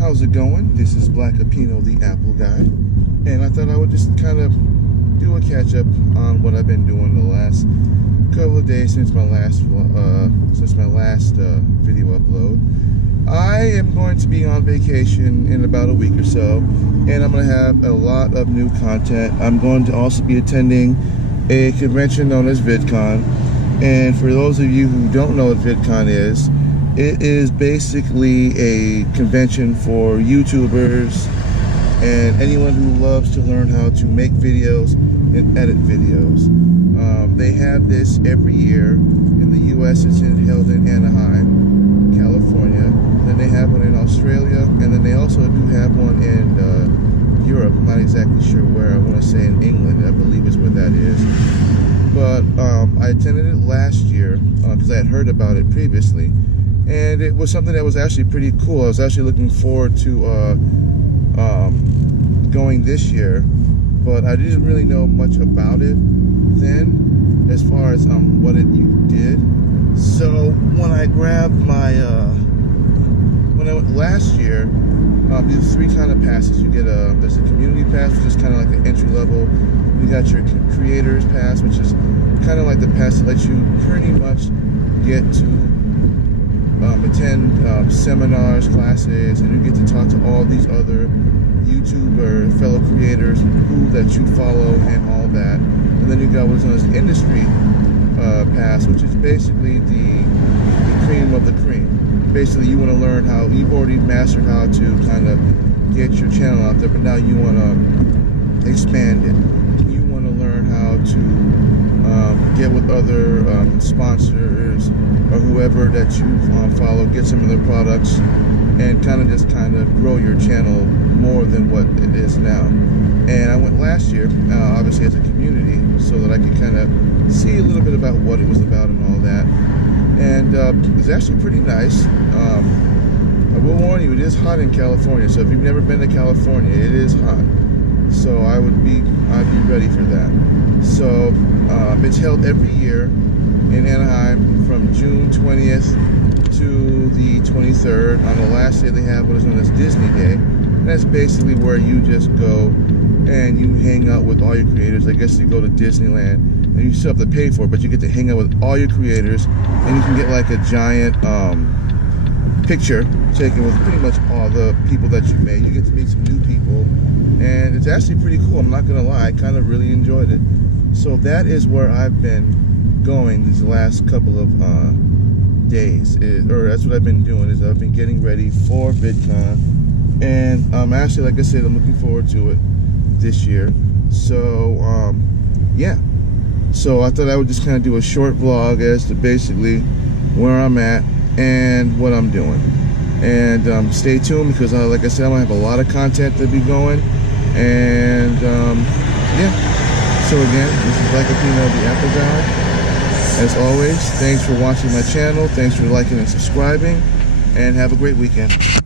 How's it going? This is Black Apino, the Apple Guy, and I thought I would just kind of do a catch up on what I've been doing the last couple of days since my last video upload. I am going to be on vacation in about a week or so, and I'm going to have a lot of new content. I'm going to also be attending a convention known as VidCon, and for those of you who don't know what VidCon is, it is basically a convention for YouTubers and anyone who loves to learn how to make videos and edit videos. They have this every year. In the US, it's held in Anaheim, California. Then they have one in Australia, and then they also do have one in Europe. I'm not exactly sure where. I want to say in England, I believe is where that is. But I attended it last year because I had heard about it previously, and it was something that was actually pretty cool. I was actually looking forward to going this year, but I didn't really know much about it then as far as what it did. So when I grabbed my when I went last year, these three kind of passes. You get there's a community pass, which is kind of like the entry level. You got your creators pass, which is kind of like the pass that lets you pretty much get to attend seminars, classes, and you get to talk to all these other YouTuber fellow creators that you follow and all that. And then you got what's known as the industry pass, which is basically the cream of the cream. Basically, you want to learn how you've already mastered how to kind of get your channel out there, but now you want to expand it. You want to learn how to get with other sponsors or whoever that you follow, get some of their products, and kind of grow your channel more than what it is now. And I went last year, obviously as a community, so that I could kind of see a little bit about what it was about and all that. And it was actually pretty nice. I will warn you, it is hot in California, so if you've never been to California, it is hot. So I'd be ready for that. So it's held every year in Anaheim from June 20th to the 23rd. On the last day they have what is known as Disney Day. And that's basically where you just go and you hang out with all your creators. I guess you go to Disneyland and you still have to pay for it, but you get to hang out with all your creators, and you can get like a giant picture taken with pretty much all the people that you made. You get to meet some new people, and it's actually pretty cool. I'm not gonna lie, I kind of really enjoyed it. So that is where I've been going these last couple of days, or that's what I've been doing, is I've been getting ready for VidCon, and actually, like I said, I'm looking forward to it this year. So yeah, so I thought I would just kind of do a short vlog as to basically where I'm at and what I'm doing. And stay tuned, because like I said, I'm gonna have a lot of content to be going. And yeah, so again, this is Black Apino, the Apple Guy. As always, thanks for watching my channel, thanks for liking and subscribing, and have a great weekend.